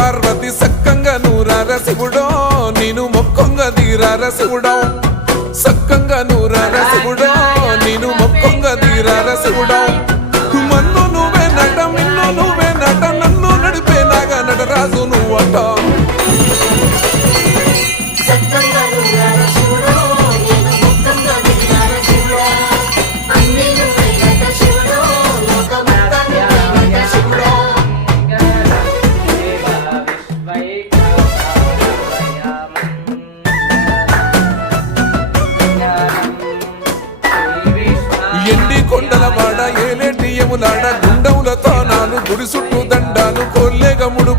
పార్వతి సక్కంగా నూరార శివుడో నేను మొక్కంగా తీరార శివుడో సక్కంగా నూరార శివుడో నేను మొక్కంగా తీరార శివుడో మన్ను నువ్వే నట మిన్ను నువ్వే నట నన్ను నడిపే నాగా నటరాజు నువ్వట ఎండి కొండల వాడ ఏలేటి యములాడ గుండములతో నాలు గుడి చుట్టూ దండాలు కొల్లేగముడు